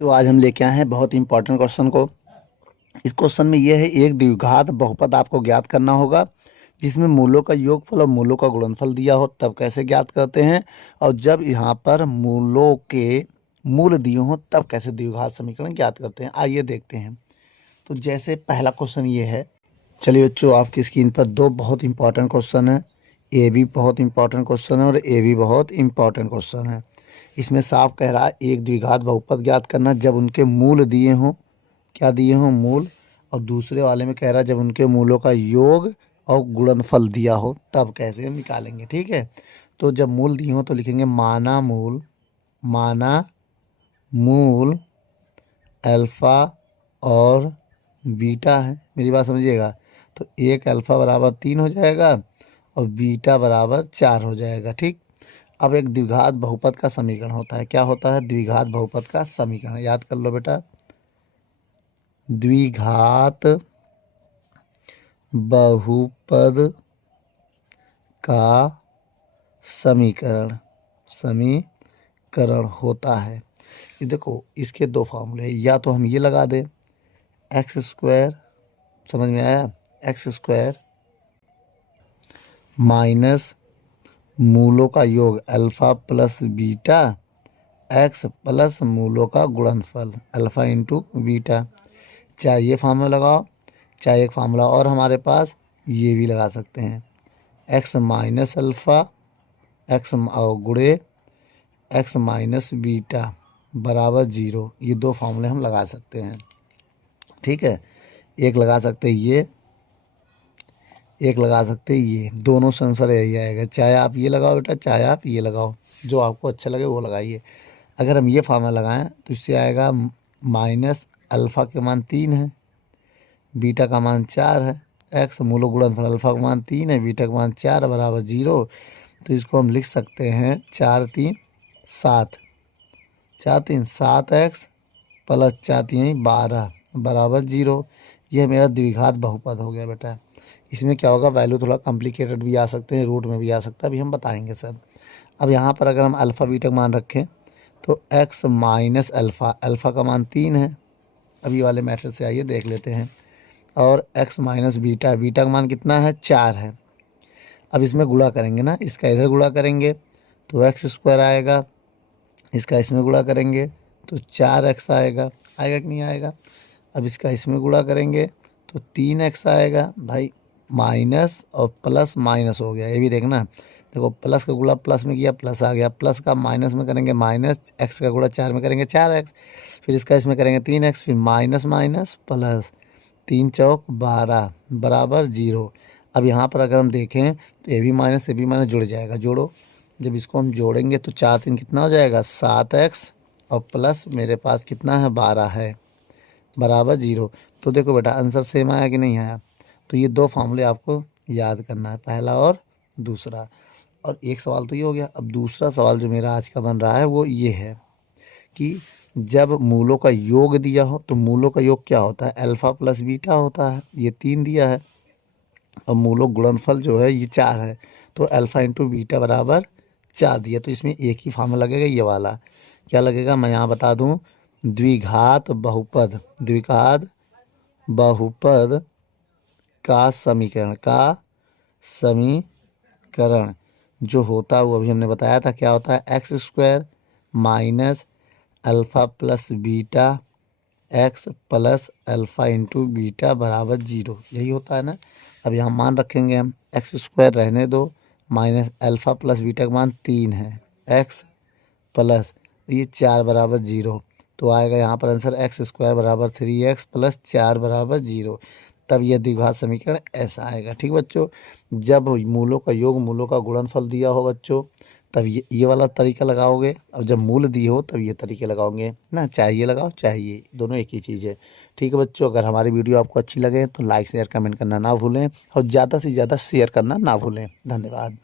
तो आज हम लेके आए हैं बहुत इंपॉर्टेंट क्वेश्चन को। इस क्वेश्चन में ये है, एक द्विघात बहुपद आपको ज्ञात करना होगा जिसमें मूलों का योगफल और मूलों का गुणनफल दिया हो, तब कैसे ज्ञात करते हैं। और जब यहाँ पर मूलों के मूल दिए हों तब कैसे द्विघात समीकरण ज्ञात करते हैं। आइए देखते हैं। तो जैसे पहला क्वेश्चन ये है, चलिए बच्चों आपकी स्क्रीन पर दो बहुत इंपॉर्टेंट क्वेश्चन है। ए भी बहुत इंपॉर्टेंट क्वेश्चन है और ए भी बहुत इंपॉर्टेंट क्वेश्चन है। इसमें साफ कह रहा है एक द्विघात बहुपद ज्ञात करना जब उनके मूल दिए हों, क्या दिए हों, मूल। और दूसरे वाले में कह रहा है जब उनके मूलों का योग और गुणनफल दिया हो तब कैसे हम निकालेंगे। ठीक है, तो जब मूल दिए हों तो लिखेंगे माना मूल अल्फ़ा और बीटा है। मेरी बात समझिएगा। तो एक अल्फ़ा बराबर 3 हो जाएगा और बीटा बराबर 4 हो जाएगा। ठीक, अब एक द्विघात बहुपद का समीकरण होता है। क्या होता है? द्विघात बहुपद का समीकरण याद कर लो बेटा। द्विघात बहुपद का समीकरण होता है। ये देखो, इसके दो फॉर्मूले हैं। या तो हम ये लगा दें एक्स स्क्वायर, समझ में आया, एक्स स्क्वायर माइनस मूलों का योग alpha plus beta X plus मूलों का गुणनफल अल्फ़ा इंटू बीटा। चाहे ये फार्मूला लगाओ, चाहे एक फार्मूला और हमारे पास ये भी लगा सकते हैं, एक्स माइनस अल्फ़ा एक्स गुणे एक्स माइनस बीटा बराबर 0। ये दो फार्मूले हम लगा सकते हैं। ठीक है, एक लगा सकते हैं ये, एक लगा सकते हैं ये, दोनों से आंसर यही आएगा। चाहे आप ये लगाओ बेटा, चाहे आप ये लगाओ, जो आपको अच्छा लगे वो लगाइए। अगर हम ये फार्मूला लगाएं तो इससे आएगा माइनस अल्फ़ा के मान 3 है, बीटा का मान 4 है, एक्स मूल गुणनफल अल्फ़ा का मान 3 है, बीटा का मान 4 बराबर 0। तो इसको हम लिख सकते हैं 4 3 7, 4 3 7 एक्स प्लस 4 3 12 बराबर 0। यह मेरा द्विघात बहुपद हो गया बेटा। इसमें क्या होगा, वैल्यू थोड़ा कॉम्प्लिकेटेड भी आ सकते हैं, रूट में भी आ सकता है, अभी हम बताएंगे सब। अब यहाँ पर अगर हम अल्फ़ा बीटा का मान रखें तो एक्स माइनस अल्फ़ा, अल्फ़ा का मान 3 है, अभी वाले मैट्रिक्स से आइए देख लेते हैं। और एक्स माइनस बीटा, बीटा का मान कितना है, 4 है। अब इसमें गुणा करेंगे ना, इसका इधर गुणा करेंगे तो एक्स स्क्वायर आएगा, इसका इसमें गुणा करेंगे तो 4x आएगा, आएगा कि नहीं आएगा। अब इसका इसमें गुणा करेंगे तो 3x आएगा भाई, माइनस और प्लस माइनस हो गया। ये भी देखना, देखो प्लस का गुणा प्लस में किया, प्लस आ गया, प्लस का माइनस में करेंगे माइनस, एक्स का गुणा 4 में करेंगे 4x, फिर इसका इसमें करेंगे 3x, फिर माइनस माइनस प्लस, 3 चौक 12 बराबर 0। अब यहाँ पर अगर हम देखें तो ये भी माइनस जुड़ जाएगा, जोड़ो। जब इसको हम जोड़ेंगे तो 4 3 कितना हो जाएगा, 7x और प्लस मेरे पास कितना है, 12 है बराबर 0। तो देखो बेटा आंसर सेम आया कि नहीं आया। तो ये दो फार्मूले आपको याद करना है, पहला और दूसरा। और एक सवाल तो ये हो गया। अब दूसरा सवाल जो मेरा आज का बन रहा है वो ये है कि जब मूलों का योग दिया हो तो मूलों का योग क्या होता है, अल्फ़ा प्लस बीटा होता है। ये 3 दिया है और मूलों गुणनफल जो है ये 4 है, तो अल्फ़ा इंटू बीटा बराबर 4 दिया। तो इसमें एक ही फार्मूला लगेगा, ये वाला। क्या लगेगा मैं यहाँ बता दूँ, द्विघात बहुपद का समीकरण जो होता है वो अभी हमने बताया था। क्या होता है, x square minus alpha plus beta X plus alpha into beta बराबर 0, यही होता है ना। अब यहाँ मान रखेंगे हम, एक्स स्क्वायर रहने दो, माइनस अल्फ़ा प्लस बीटा का मान 3 है, एक्स प्लस ये 4 बराबर 0। तो आएगा यहाँ पर आंसर एक्स स्क्वायर बराबर 3x प्लस 4 बराबर 0। तब यह द्विघात समीकरण ऐसा आएगा। ठीक बच्चों, जब मूलों का योग मूलों का गुणनफल दिया हो बच्चों तब ये वाला तरीका लगाओगे, और जब मूल दिए हो तब ये तरीके लगाओगे ना। चाहे ये लगाओ चाहे ये, दोनों एक ही चीज़ है। ठीक है बच्चों, अगर हमारी वीडियो आपको अच्छी लगे तो लाइक शेयर कमेंट करना ना भूलें और ज़्यादा से ज़्यादा शेयर करना ना भूलें। धन्यवाद।